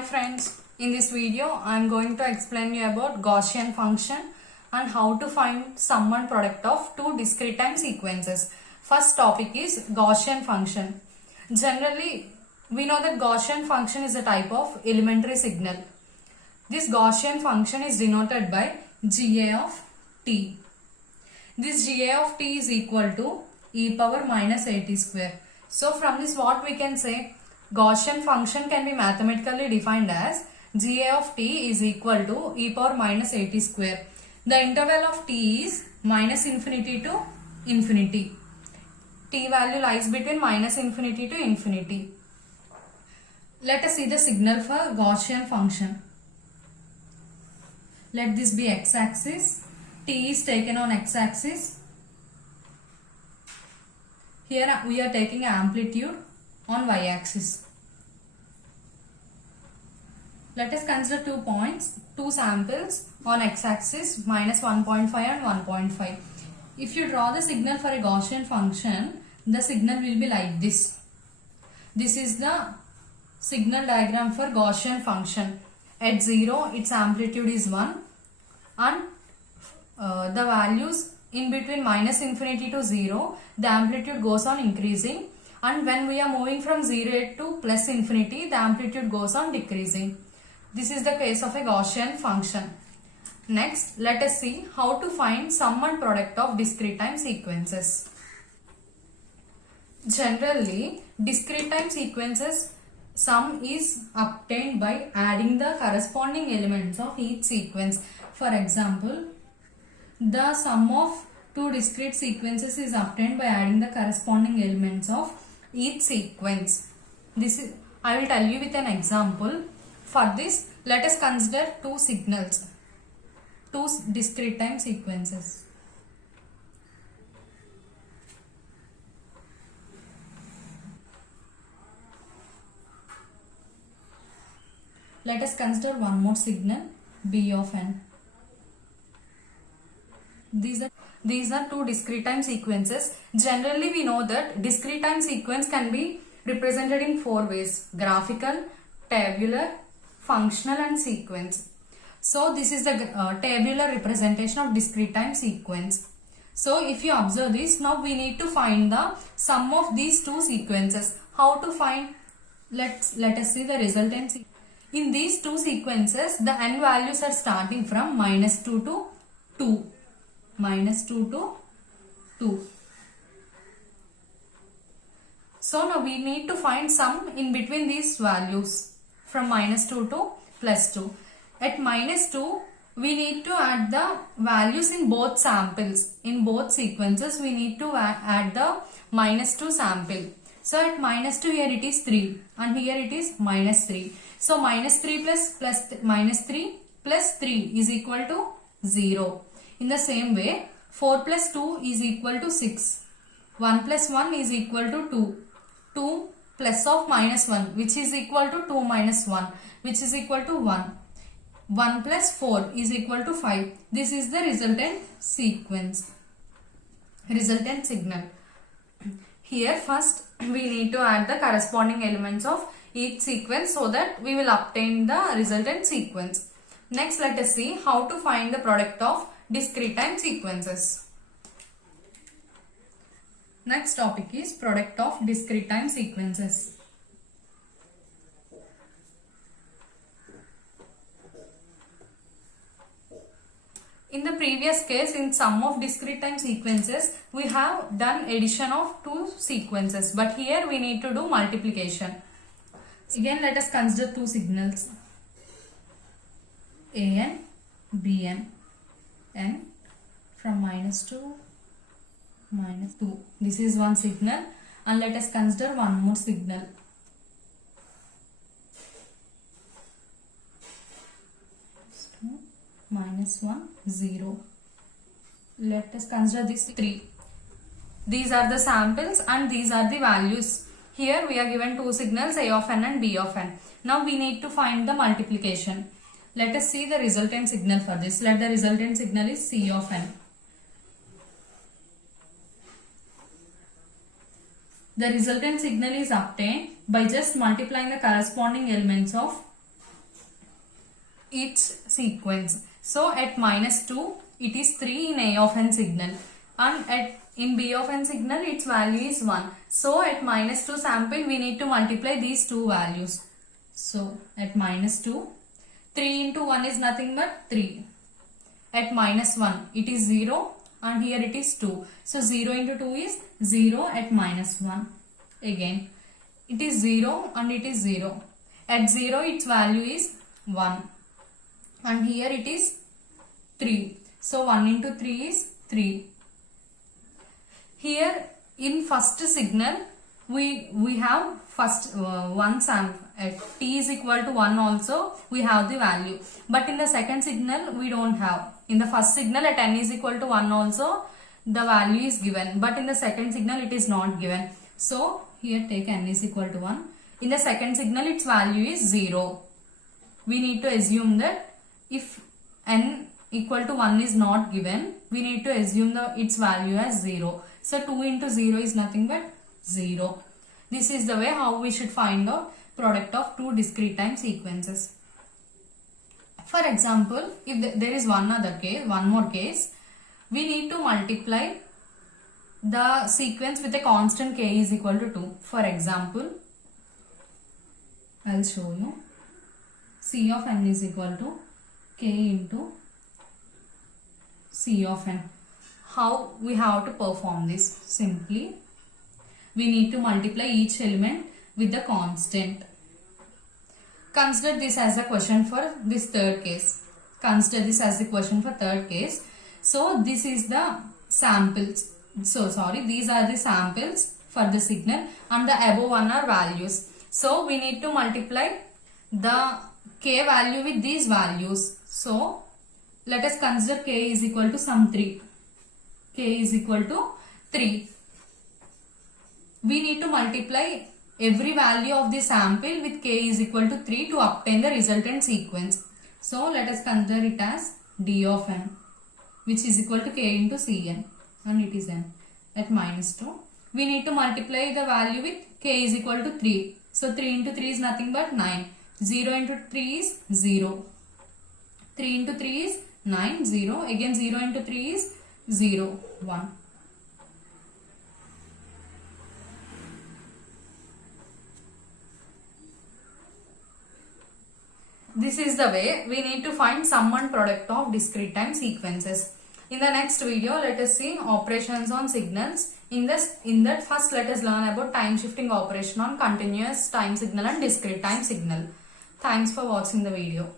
Hi friends, in this video I am going to explain you about Gaussian function and how to find sum and product of two discrete time sequences. First topic is Gaussian function. Generally, we know that Gaussian function is a type of elementary signal. This Gaussian function is denoted by GA of t. This GA of t is equal to e power minus at square. So from this what we can say? Gaussian function can be mathematically defined as GA of t is equal to e power minus at square. The interval of t is minus infinity to infinity. T value lies between minus infinity to infinity. Let us see the signal for Gaussian function. Let this be x-axis. T is taken on x-axis. Here we are taking amplitude on y-axis. Let us consider 2 points, 2 samples on x-axis minus 1.5 and 1.5. If you draw the signal for a Gaussian function, the signal will be like this. This is the signal diagram for Gaussian function. At 0, its amplitude is 1 and the values in between minus infinity to 0, the amplitude goes on increasing, and when we are moving from 0 to plus infinity, the amplitude goes on decreasing. This is the case of a Gaussian function. Next, let us see how to find sum and product of discrete time sequences. Generally, discrete time sequences sum is obtained by adding the corresponding elements of each sequence. For example, the sum of two discrete sequences is obtained by adding the corresponding elements of each sequence. I will tell you with an example. For this, let us consider two signals, two discrete time sequences. Let us consider one more signal, B of n. These are two discrete time sequences. Generally, we know that discrete time sequence can be represented in 4 ways: graphical, tabular, functional and sequence. So this is the tabular representation of discrete time sequence. So if you observe this, now we need to find the sum of these two sequences. How to find? Let us see the resultant. In these two sequences, the n values are starting from minus 2 to 2. Minus 2 to 2. So now we need to find sum in between these values from minus 2 to plus 2. At minus 2, we need to add the values in both samples. In both sequences, we need to add the minus 2 sample. So at minus 2, here it is 3 and here it is minus 3. So minus 3 minus 3 plus 3 is equal to 0. In the same way, 4 plus 2 is equal to 6. 1 plus 1 is equal to 2. 2 plus of minus 1, which is equal to 2 minus 1, which is equal to 1. 1 plus 4 is equal to 5. This is the resultant sequence, resultant signal. Here first we need to add the corresponding elements of each sequence so that we will obtain the resultant sequence. Next, let us see how to find the product of discrete time sequences. Next topic is product of discrete time sequences. In the previous case, in sum of discrete time sequences, we have done addition of two sequences, but here we need to do multiplication. Again, let us consider two signals, an, bn, n from minus 2, minus 2. This is one signal, and let us consider one more signal. Minus 1, 0. Let us consider this 3. These are the samples and these are the values. Here we are given two signals, A of n and B of n. Now we need to find the multiplication. Let us see the resultant signal for this. Let the resultant signal is C of n. The resultant signal is obtained by just multiplying the corresponding elements of each sequence. So at -2 it is 3 in A of n signal, and in B of n signal its value is 1. So at -2 sample we need to multiply these two values. So at -2, 3 into 1 is nothing but 3. At -1 it is 0 and here it is 2. So 0 into 2 is 0 at -1. Again it is 0 and it is 0. At 0 its value is 1 and here it is 3. So 1 into 3 is 3. Here in first signal we have first one sample at t is equal to 1 also we have the value, but in the second signal we don't have. In the first signal at n is equal to 1 also the value is given, but in the second signal it is not given. So here take n is equal to 1. In the second signal its value is 0. We need to assume that if n equal to 1 is not given, we need to assume its value as 0. So 2 into 0 is nothing but 0. This is the way how we should find out product of two discrete time sequences. For example, if there is one more case, we need to multiply the sequence with a constant k is equal to 2. For example, I'll show you. C of n is equal to k into C of n. How we have to perform this? Simply, we need to multiply each element with the constant. Consider this as a question for this third case. Consider this as the question for third case. So this is the samples. These are the samples for the signal and the above one are values. So we need to multiply the k value with these values. So let us consider k is equal to some 3. K is equal to 3. We need to multiply every value of the sample with k is equal to 3 to obtain the resultant sequence. So let us consider it as d of n, which is equal to k into Cn, and it is n. At -2 we need to multiply the value with k is equal to 3. So 3 into 3 is nothing but 9. 0 into 3 is 0. 3 into 3 is 9, 0. Again 0 into 3 is 0, 1. This is the way we need to find sum and product of discrete time sequences. In the next video, let us see operations on signals. In that first let us learn about time shifting operation on continuous time signal and discrete time signal. Thanks for watching the video.